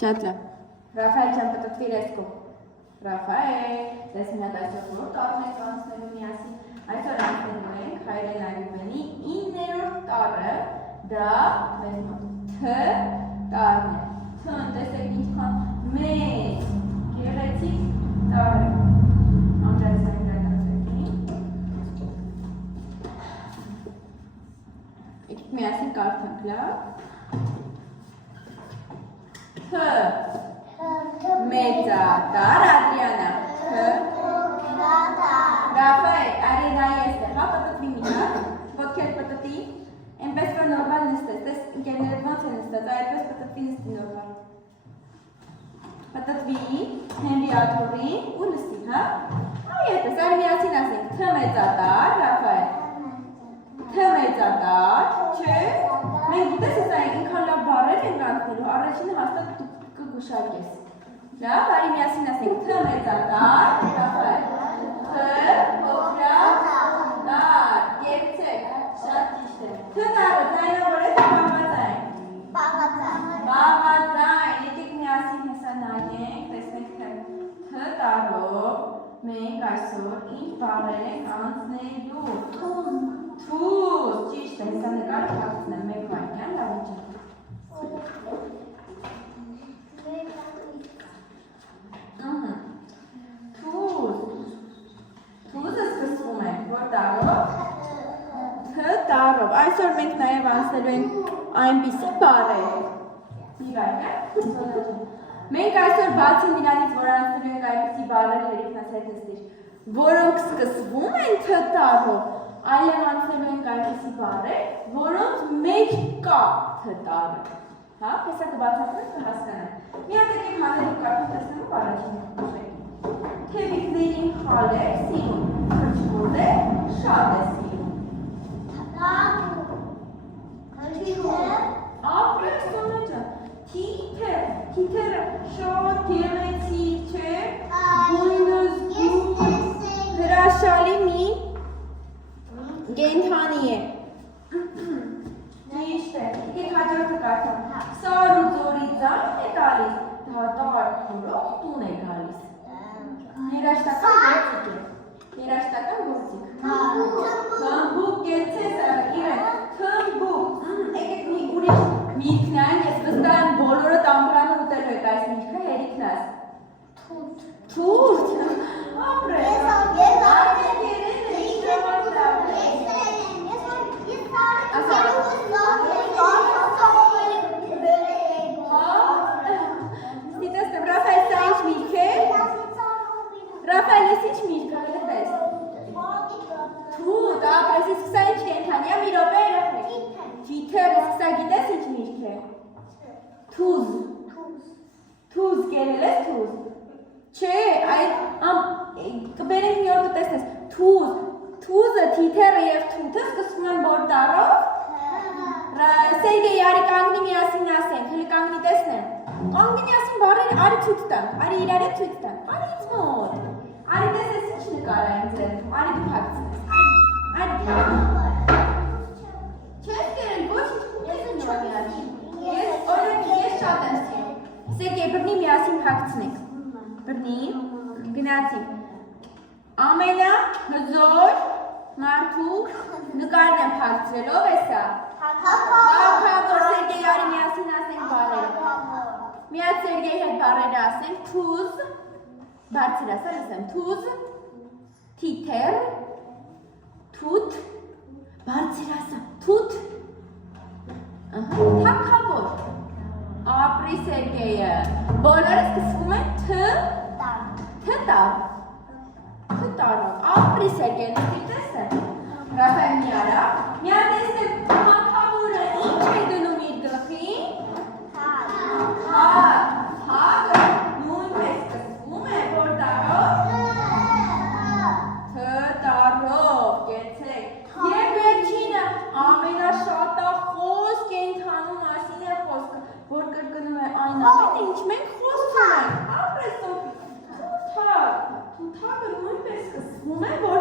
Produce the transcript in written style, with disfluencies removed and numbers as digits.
Շատ լավ։ Ռաֆայել ջան, պատտվիր այս կողմ։ Ռաֆայել, դες մի հատ այսօր որ տարն եք անցնելու միասին։ Այսօր անցնելու ենք Հայրեն Արյուբյանի 9-րդ տարը, դա մեզ մոտ Թ տարն է։ Թ-ն տեսեք ինչքան մեծ, գեղեցիկ տար է։ Անջայսային դատացեքին։ Եկեք միասին կարդանք, լավ։ Թ մեծատար, Ադրիանա, Թ Ռաֆայել, արի նայ էստեղ, հա, պտտվի մի հատ, ոտքեր պտտի, այնպես որ նորմալ նստես, տես ընկերներդ ոնց է նստած, այդպես պտտվի նստի նորմալ։ Պտտվի, հենրի աթորի ու նստի, հա։ Այ այդպես, արի միասին ասենք, Թ մեծատար, Ռաֆայել, Թ մեծատար, չէ, մենք գիտես ես այն ինքան լավ բարեր ենք անցնելու, առաջինը հաստատ կգուշակես։ Լավ, արի միասին ասենք, Թ մեծատար, Ռաֆայել, Թ փոքրատար, երգցեք, շատ ճիշտ է։ Թ տառը ձայնավոր է, թե բաղաձայն։ Բաղաձայն, եկեք միասին հեսա նայենք, տեսնենք թե Թ տառով մենք այսօր ինչ բառեր ենք անցնելու։ Թուզ, ճիշտ է, հեսա նկար հագցնեմ, մեկ վայրկյան, լավ ինչ է։ Թուզը սկսվում է, որ տառով, Թ տառով, այսօր մենք նաև անցնելու ենք այնպիսի բառեր, մենք այսօր բացի նրանից, որ անցնելու ենք այնպիսի բառեր, հերիքնաս հետ նստիր, որոնք սկսվում են Թ տառով, այլև անցնելու ենք այնպիսի բառեր, որոնց մեջ կա Թ տառը, հա, հեսա կբացատրենք կհասկանանք, մի հատ եկեք մանրիկ կարդում տեսնելու առաջին Թևիկներին խալ է սիրում, խրճմոտ է, շատ է սիրում։ Ապրես Սոնա ջան, թիթերը շատ գեղեցիկ չէ, գույնզգույն, հրաշալի մի կենդանի է։ Ճիշտ է, եկեք հաջորդը կարդամ, սար ու ձորի ձայն է տալիս, դատարկ քորող տուն է գալիս։ Երաշտական գործիք է, երաշտական գործիք, թմբուկ կեցես իրեն, թմբուկ, եկեք մի ուրիշ միրքն այն, ես վստահ եմ բոլորը տամբրանը ուտելու եք այս միրքը, հերիքն ես։ Թուրդ, ապրես, արդեն երեն է, շնորհ լավ է։ Ստիտեսնեմ, Ռաֆայել, սա ինչ միրք է։ Ռաֆայել, ես ինչ միրք է, հետպես։ Թուտ, ապրես, իսկ սա ինչ կենթանի է, մի րոպե երեխեք։ Թիթեր, իսկ սա գիտես ինչ միրք է։ Թուզ։ Թուզ, կերել ես թուզ։ Չէ, այդ, կբերենք մի օր կտեսնես, թուզ, թուզը, թիթերը և թութը սկսվում են որ տառով։ Սերգեյ, արի կանգնի միասին ասենք, հլի կանգնի տեսնեմ։ Կանգնի միասին բարերը, արի ցույց տանք, արի իրար է ցույց տանք, արի ինձ մոտ։ Արի տեսես ինչ նկար է ինձ ձեռքում, արի դու փակցնես։ Արի չես կերել, ոչ ես ինչ որ միասին։ Օրինակ ես շատ եմ սիրում։ Սերգեյ, բռնի միասին փակցնենք։ Բռնի, գնացինք։ Ամենա հզոր մարդու նկարն եմ փակցրել, ով է սա։ Թագավոր, Սերգեյ, արի միասին ասենք բարերը։ Միած Սերգեյի հետ բարերը ասենք, թուզ, բարձր ասա, լսեմ, թուզ, թիթեր, թութ, բարձր ասա, թութ, թագավոր, ապրի Սերգեյը, բոլորը սկսվում են Թ տառ, ապրի Սերգեյը, նստի տեսը, Ռաֆայել մի արա, միա տեսնեմ, թագավորը ինչ է դնում իր գլխին, թագը նույնպես սկսվում է որ տառով, Թ տառով, կեցեք, և վերջինը ամենաշատախոս կենդանու մասին է խոսքը, որ կրկնում է այն ամենը, ինչ մենք խոսում ենք, ապրես Սոֆի, թութակը նույնպես սկսվում է որ